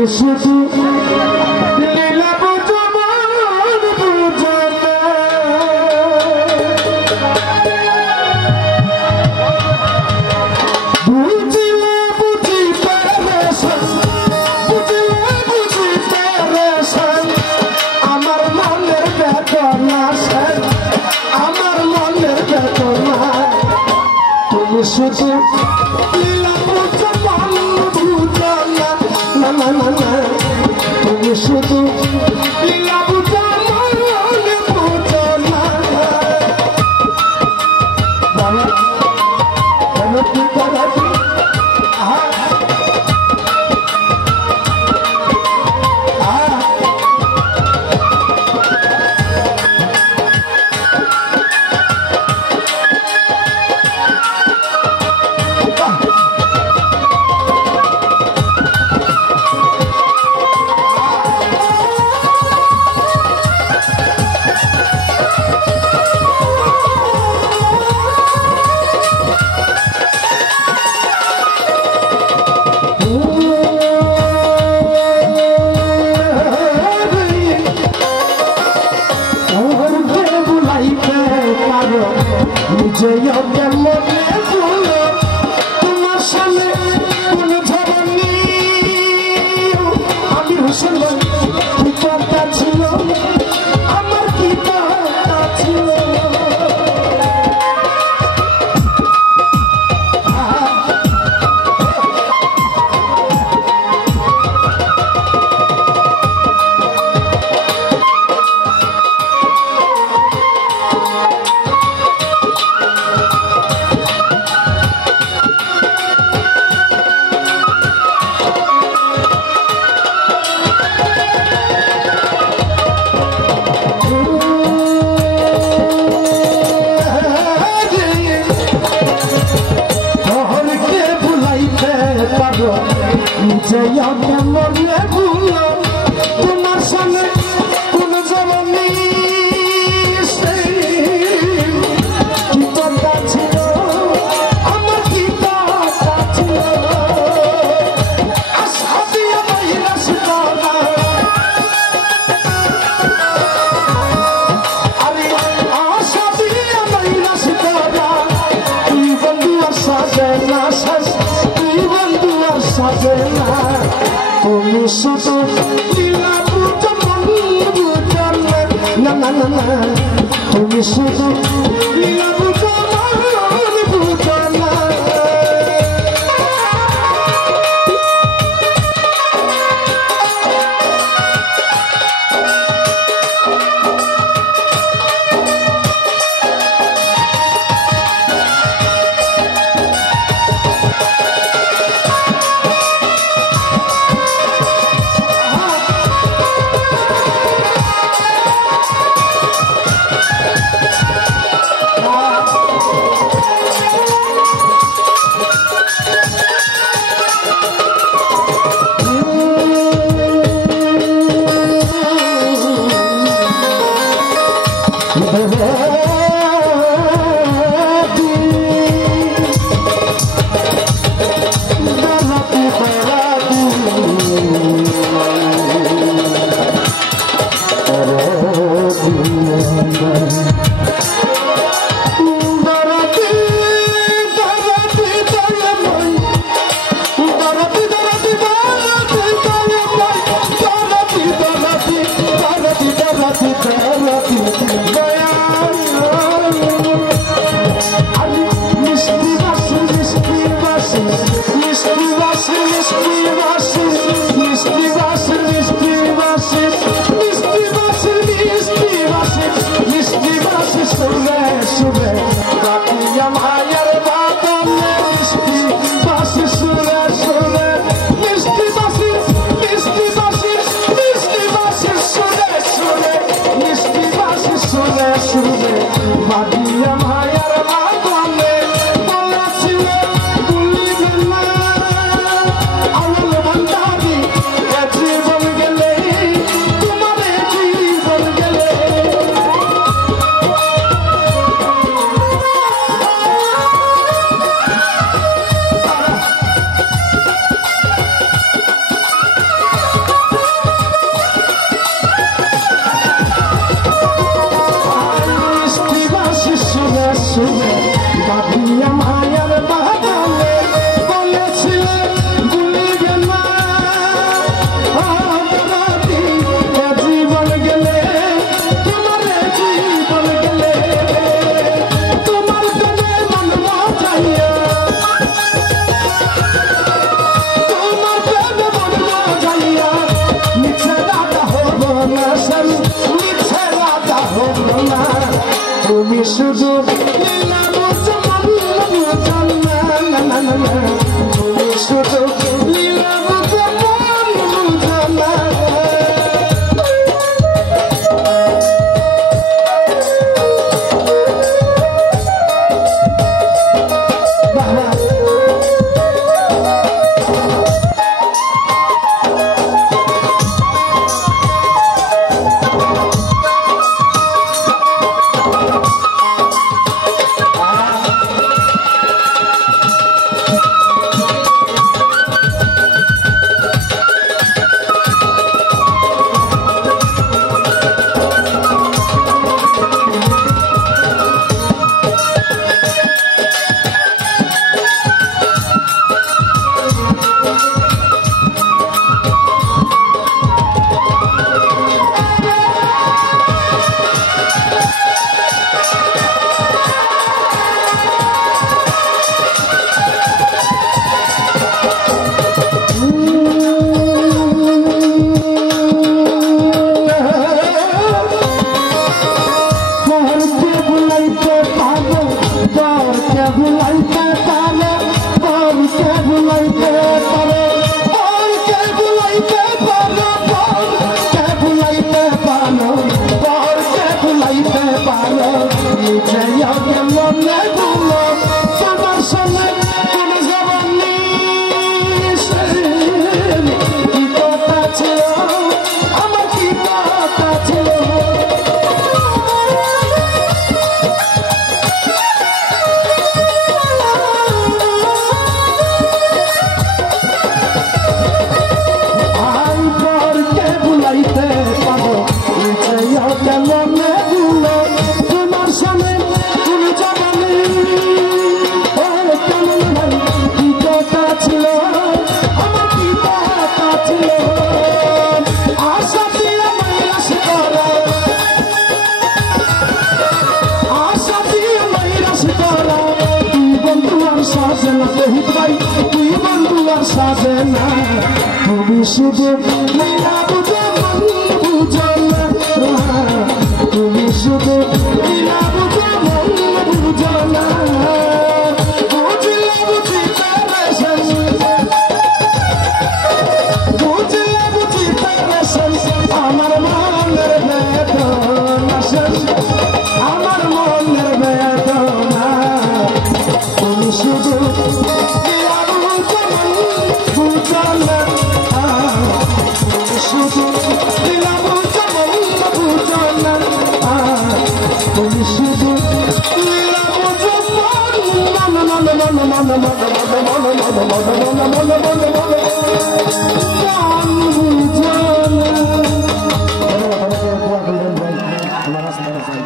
তুমি শুধু লীলা বুঝো মন বুঝো না বুঝিলে বুঝিতে রেশন বুঝিলে বুঝিতে রেশন আমার মনের বেদনা আমার মনের বেদনা তুমি শুধু লীলা বুঝো মন বুঝো না না না না না তুমি শুধু লীলা বুঝো মন বুঝো না বাবা কেন কি করাবি তুমি শুধু লীলা বুঝো মন বুঝো না না না না তুমি শুধু লীলা বুঝো মন বুঝো না সুরে বাঁধিয়া মায়ার বাগানে বলেছিলে ভুলিবে না রাতি জীবন গেলে তোমার জীবন গেলে তোমার প্রেমে মন মজাইয়া তোমার প্রেমে মন মজাইয়া মিছে রাধা হব না সব মিছে রাধা হব না তুমি শুধু লীলা বুঝো মন বুঝো না না না না তুমি শুধু লীলা বুঝো মন বুঝো না তুমি শুধু লীলা বুঝো মন বুঝো না তুমি শুধু লীলা বুঝো মন বুঝো না বুঝলে বুঝিতে বুঝলে বুঝিতে আমার মনের বেদনা আমার মনের বেদনা তুমি শুধু মন বুঝো